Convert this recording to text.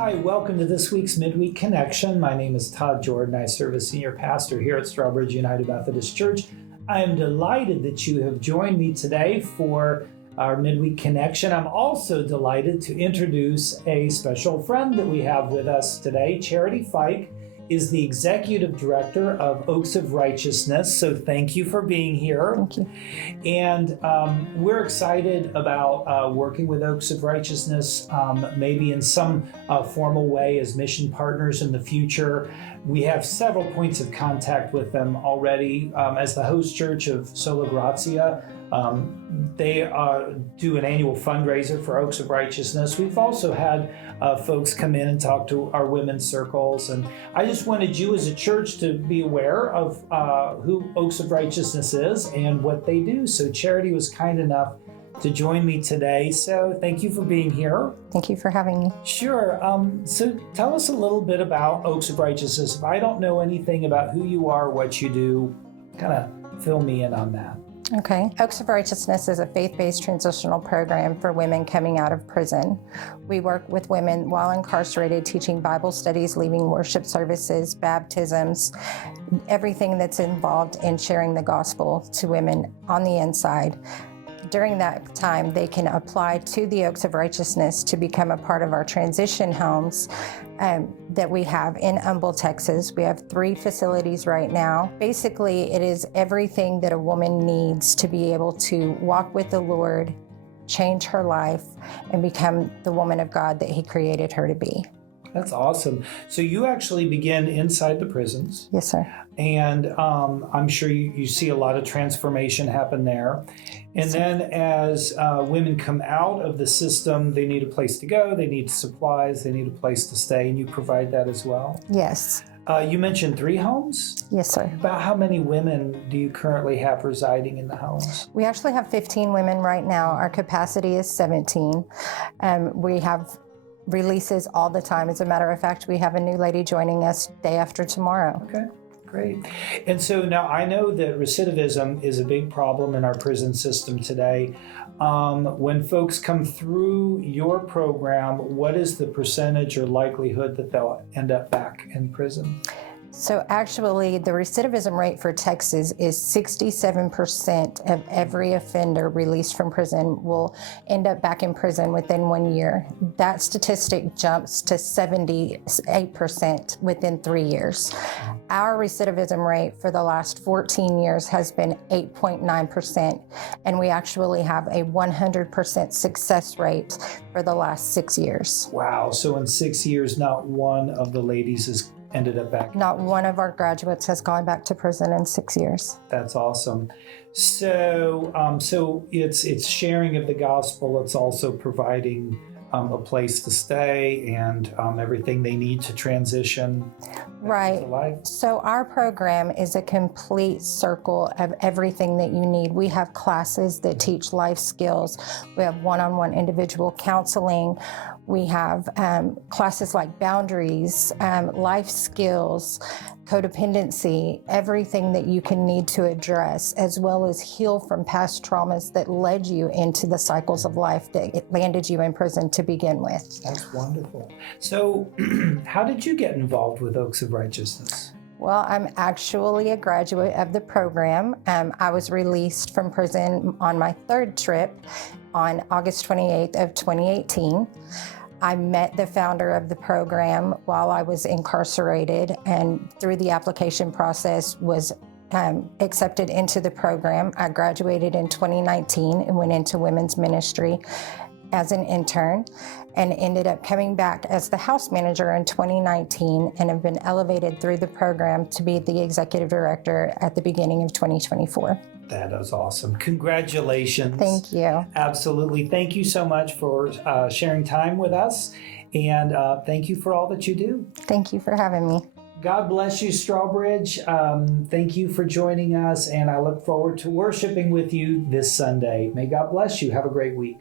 Hi, welcome to this week's Midweek Connection. My name is Todd Jordan. I serve as senior pastor here at Strawbridge United Methodist Church. I am delighted that you have joined me today for our Midweek Connection. I'm also delighted to introduce a special friend that we have with us today. Charity Fyke is the executive director of Oaks of Righteousness. So thank you for being here. Thank you. And we're excited about working with Oaks of Righteousness, maybe in some formal way as mission partners in the future. We have several points of contact with them already. As the host church of Sola Grazia, they do an annual fundraiser for Oaks of Righteousness. We've also had folks come in and talk to our women's circles. And I just wanted you as a church to be aware of who Oaks of Righteousness is and what they do. So Charity was kind enough to join me today. So thank you for being here. Thank you for having me. Sure. So tell us a little bit about Oaks of Righteousness. If I don't know anything about who you are, what you do, kind of fill me in on that. Okay. Oaks of Righteousness is a faith-based transitional program for women coming out of prison. We work with women while incarcerated, teaching Bible studies, leading worship services, baptisms, everything that's involved in sharing the gospel to women on the inside. During that time, they can apply to the Oaks of Righteousness to become a part of our transition homes that we have in Humble, Texas. We have 3 facilities right now. Basically, it is everything that a woman needs to be able to walk with the Lord, change her life, and become the woman of God that He created her to be. That's awesome. So you actually begin inside the prisons. Yes, sir. And I'm sure you see a lot of transformation happen there. And then as women come out of the system, they need a place to go, they need supplies, they need a place to stay, and you provide that as well? Yes. You mentioned 3 homes? Yes, sir. About how many women do you currently have residing in the homes? We actually have 15 women right now. Our capacity is 17. We have releases all the time. As a matter of fact, we have a new lady joining us day after tomorrow. Okay, great. And so now I know that recidivism is a big problem in our prison system today. When folks come through your program, what is the percentage or likelihood that they'll end up back in prison? So actually, the recidivism rate for Texas is 67% of every offender released from prison will end up back in prison within 1 year. That statistic jumps to 78% within 3 years. Our recidivism rate for the last 14 years has been 8.9%, and we actually have a 100% success rate for the last 6 years. Wow, so in 6 years, not one of the ladies has ended up back. Not one of our graduates has gone back to prison in 6 years. That's awesome. So, it's sharing of the gospel. It's also providing a place to stay and everything they need to transition. Right. To life. So our program is a complete circle of everything that you need. We have classes that teach life skills. We have one-on-one individual counseling. We have classes like boundaries, life skills, codependency, everything that you can need to address, as well as heal from past traumas that led you into the cycles of life that landed you in prison to begin with. That's wonderful. So how did you get involved with Oaks of Righteousness? Well, I'm actually a graduate of the program. I was released from prison on my 3rd trip on August 28th of 2018. I met the founder of the program while I was incarcerated, and through the application process was accepted into the program. I graduated in 2019 and went into women's ministry as an intern, and ended up coming back as the house manager in 2019 and have been elevated through the program to be the executive director at the beginning of 2024. That is awesome. Congratulations. Thank you. Absolutely. Thank you so much for sharing time with us, and thank you for all that you do. Thank you for having me. God bless you, Strawbridge. Thank you for joining us, and I look forward to worshiping with you this Sunday. May God bless you. Have a great week.